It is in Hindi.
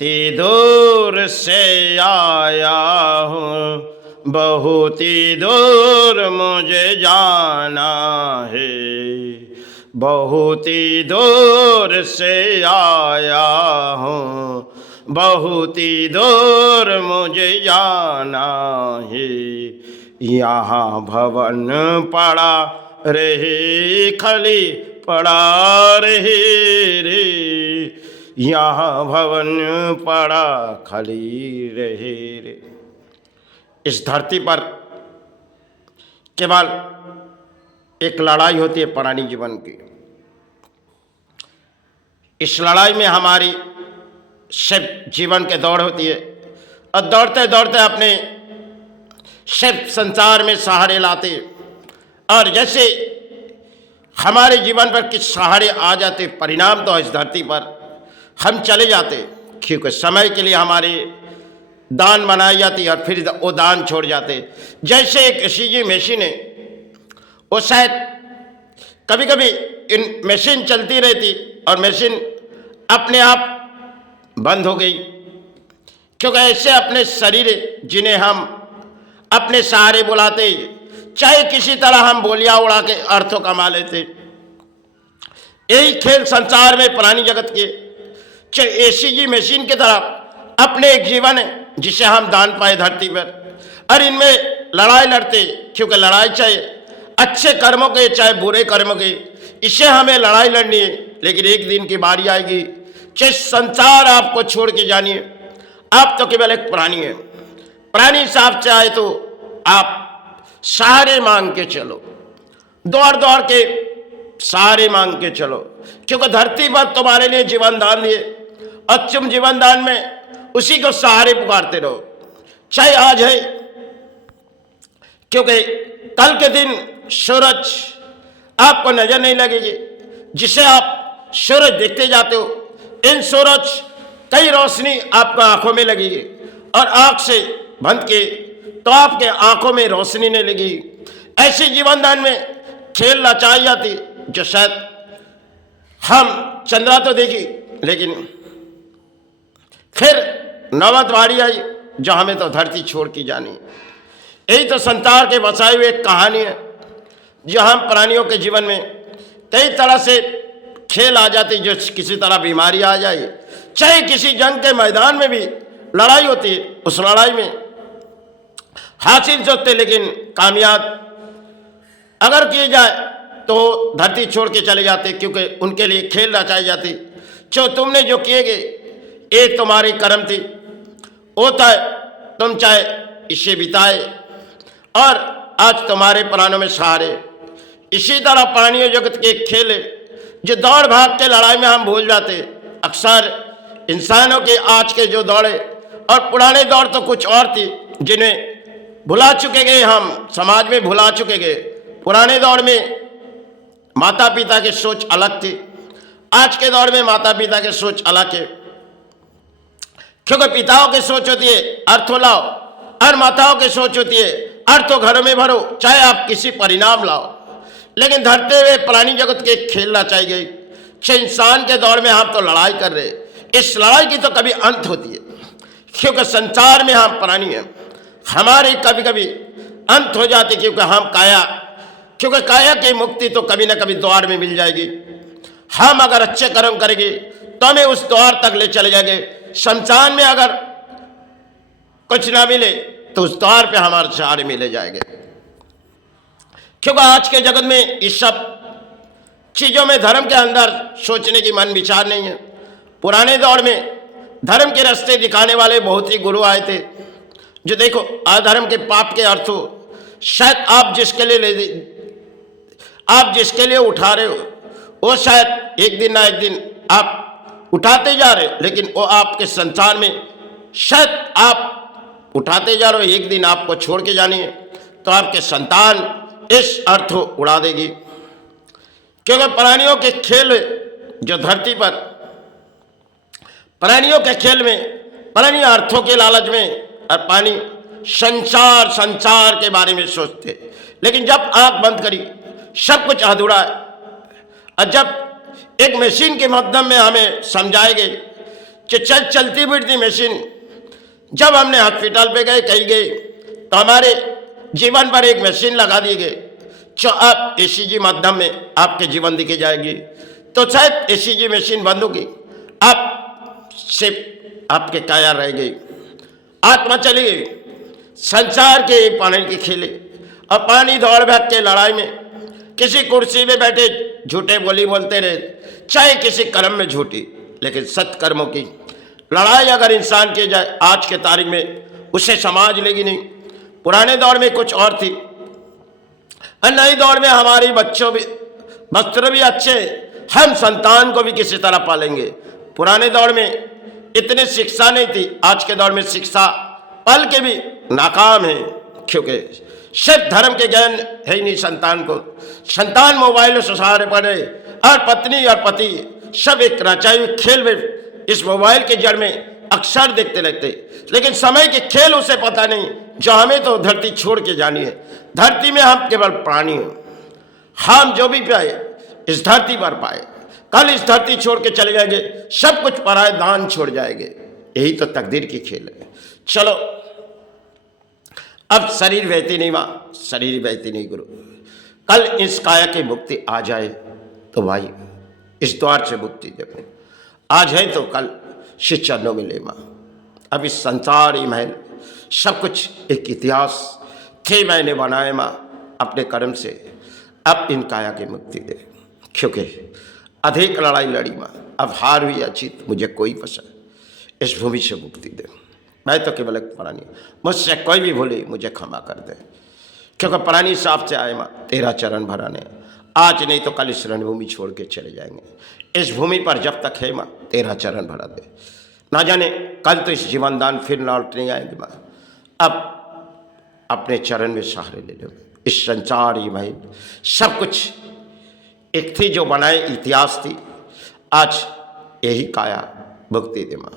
ही दूर से आया हूँ, बहुत ही दूर मुझे जाना है, बहुत ही दूर से आया हूँ, बहुत ही दूर मुझे जाना है। यहाँ भवन पड़ा रहे, खली पड़ा रहे रे, यहाँ भवन पड़ा खली रहे रे। इस धरती पर केवल एक लड़ाई होती है प्राणी जीवन की। इस लड़ाई में हमारी सिर्फ जीवन के दौड़ होती है, और दौड़ते दौड़ते अपने सिर्फ संसार में सहारे लाते, और जैसे हमारे जीवन पर कुछ सहारे आ जाते, परिणाम तो इस धरती पर हम चले जाते, क्योंकि समय के लिए हमारे दान बनाई जाती और फिर वो दान छोड़ जाते। जैसे एक ईसीजी मशीन है, वो शायद कभी कभी इन मशीन चलती रहती और मशीन अपने आप बंद हो गई, क्योंकि ऐसे अपने शरीर जिन्हें हम अपने सहारे बुलाते, चाहे किसी तरह हम बोलियां उड़ा के अर्थों कमा लेते। यही खेल संसार में प्राणी जगत के, चाहे ईसीजी मशीन की तरह अपने एक जीवन है जिसे हम दान पाए धरती पर, और इनमें लड़ाई लड़ते, क्योंकि लड़ाई चाहे अच्छे कर्मों के चाहे बुरे कर्मों के, इसे हमें लड़ाई लड़नी है। लेकिन एक दिन की बारी आएगी, चाहे संसार आपको छोड़ के जानिए, आप तो केवल एक प्राणी है। प्राणी से आप चाहे तो आप सहारे मांग के चलो, दौड़ दौड़ के सहारे मांग के चलो, क्योंकि धरती पर तुम्हारे लिए जीवन दान दिए, और तुम जीवन दान में उसी को सहारे पुकारते रहो, चाहे आज है, क्योंकि कल के दिन सूरज आपको नजर नहीं लगेगी। जिसे आप सूरज देखते जाते हो, इन सूरज कई रोशनी आपको आंखों में लगेगी, और आंख से बंद के तो आपके आंखों में रोशनी नहीं लगेगी। ऐसे जीवन दान में खेल रचाई जाती, जो शायद हम चंद्रा तो देखी, लेकिन फिर नौबत बारी आई जो हमें तो धरती छोड़ के जानी। यही तो संसार के बसाए हुए एक कहानी है, जो हम प्राणियों के जीवन में कई तरह से खेल आ जाती, जो किसी तरह बीमारी आ जाए, चाहे किसी जंग के मैदान में भी लड़ाई होती है, उस लड़ाई में हासिल होते, लेकिन कामयाब अगर किए जाए तो धरती छोड़ के चले जाते, क्योंकि उनके लिए खेल रचाई जाती। जो तुमने जो किए गए, ये तुम्हारी कर्म थी, होता है तुम चाहे इसे बिताए, और आज तुम्हारे प्राणों में सहारे। इसी तरह प्राणियों जगत के खेल है, जो दौड़ भाग के लड़ाई में हम भूल जाते। अक्सर इंसानों के आज के जो दौड़े और पुराने दौड़ तो कुछ और थी, जिन्हें भुला चुके गए, हम समाज में भुला चुके गए। पुराने दौर में माता पिता की सोच अलग थी, आज के दौर में माता पिता की सोच अलग है, क्योंकि पिताओं की सोच होती है अर्थो लाओ, और माताओं की सोच होती है अर्थो घरों में भरो, चाहे आप किसी परिणाम लाओ। लेकिन धरते हुए प्राणी जगत के खेल रचाई गई। चाहे इंसान के दौर में हम तो लड़ाई कर रहे, इस लड़ाई की तो कभी अंत होती है, क्योंकि संसार में हम प्राणी हैं, हमारी कभी कभी अंत हो जाती, क्योंकि काया की मुक्ति तो कभी ना कभी द्वार में मिल जाएगी। हम अगर अच्छे कर्म करेंगे तो हमें उस द्वार तक ले चले जाएंगे। शमशान में अगर कुछ ना मिले तो उस द्वार पे हमारे सहारे मिले जाएंगे, क्योंकि आज के जगत में इस सब चीजों में धर्म के अंदर सोचने की मन विचार नहीं है। पुराने दौर में धर्म के रास्ते दिखाने वाले बहुत ही गुरु आए थे, जो देखो अधर्म के पाप के अर्थ हो, शायद आप जिसके लिए उठा रहे हो, वो शायद एक दिन ना एक दिन आप उठाते जा रहे, लेकिन वो आपके संसार में शायद आप उठाते जा रहे हो, एक दिन आपको छोड़ के जानी है, तो आपके संतान इस अर्थ उड़ा देगी। क्योंकि प्राणियों के खेल जो धरती पर, प्राणियों के खेल में प्राणी अर्थों के लालच में, और प्राणी संसार के बारे में सोचते, लेकिन जब आंख बंद करी सब कुछ अधूरा है। और जब एक मशीन के माध्यम में हमें समझाए गए, कि चलती फिरती मशीन, जब हमने हॉस्पिटल पे गए कहीं गए तो हमारे जीवन पर एक मशीन लगा दी गई जो आप ईसीजी माध्यम में आपके जीवन दिखे जाएगी। तो शायद ईसीजी मशीन बंद होगी, आप सिर्फ आपके काया रह गई, आत्मा चली गई। संसार के पानी की खेले और पानी दौड़ भाग के लड़ाई में किसी कुर्सी में बैठे झूठे बोली बोलते रहे, चाहे किसी कर्म में झूठी, लेकिन सत्कर्मों की लड़ाई अगर इंसान की जाए आज के तारीख में उसे समाज लेगी नहीं। पुराने दौर में कुछ और थी और नए दौर में हमारी बच्चों भी वस्त्र भी अच्छे, हम संतान को भी किसी तरह पालेंगे। पुराने दौर में इतनी शिक्षा नहीं थी, आज के दौर में शिक्षा पल के भी नाकाम है, क्योंकि सिर्फ धर्म के ज्ञान है ही नहीं संतान को। संतान मोबाइल से सहारे पड़े और पत्नी और पति सब एक रचाई हुई खेल में इस मोबाइल के जड़ में अक्सर देखते रहते, लेकिन समय के खेल उसे पता नहीं जो हमें तो धरती छोड़ के जानी है। धरती में हम केवल प्राणी हैं, हम जो भी पाए इस धरती पर पाए, कल इस धरती छोड़ के चले जाएंगे, सब कुछ पराए दान छोड़ जाएंगे। यही तो तकदीर की खेल है। चलो अब शरीर बहती नहीं माँ, शरीर बहती नहीं गुरु। कल इस काया की मुक्ति आ जाए तो भाई इस द्वार से मुक्ति दे, आज है तो कल श्री चरणों में ले माँ। अब इस संसार ही महल सब कुछ एक इतिहास थे मैंने बनाए माँ अपने कर्म से, अब इन काया की मुक्ति दे, क्योंकि अधिक लड़ाई लड़ी माँ, अब हार हुई अचित, मुझे कोई पसंद, इस भूमि से मुक्ति दे। मैं तो केवल एक प्राणी, मुझसे कोई भी भूले मुझे क्षमा कर दे, क्योंकि प्राणी साहब से आए माँ तेरा चरण भराने, आज नहीं तो कल इस रणभूमि छोड़ के चले जाएंगे। इस भूमि पर जब तक है माँ तेरा चरण भरा दे, ना जाने कल तो इस जीवन दान फिर लौट नहीं आएंगे माँ। अब अपने चरण में सहारे ले लो। इस संसार ही भाई सब कुछ एक थी जो बनाए इतिहास थी, आज यही काया मुक्ति दे माँ।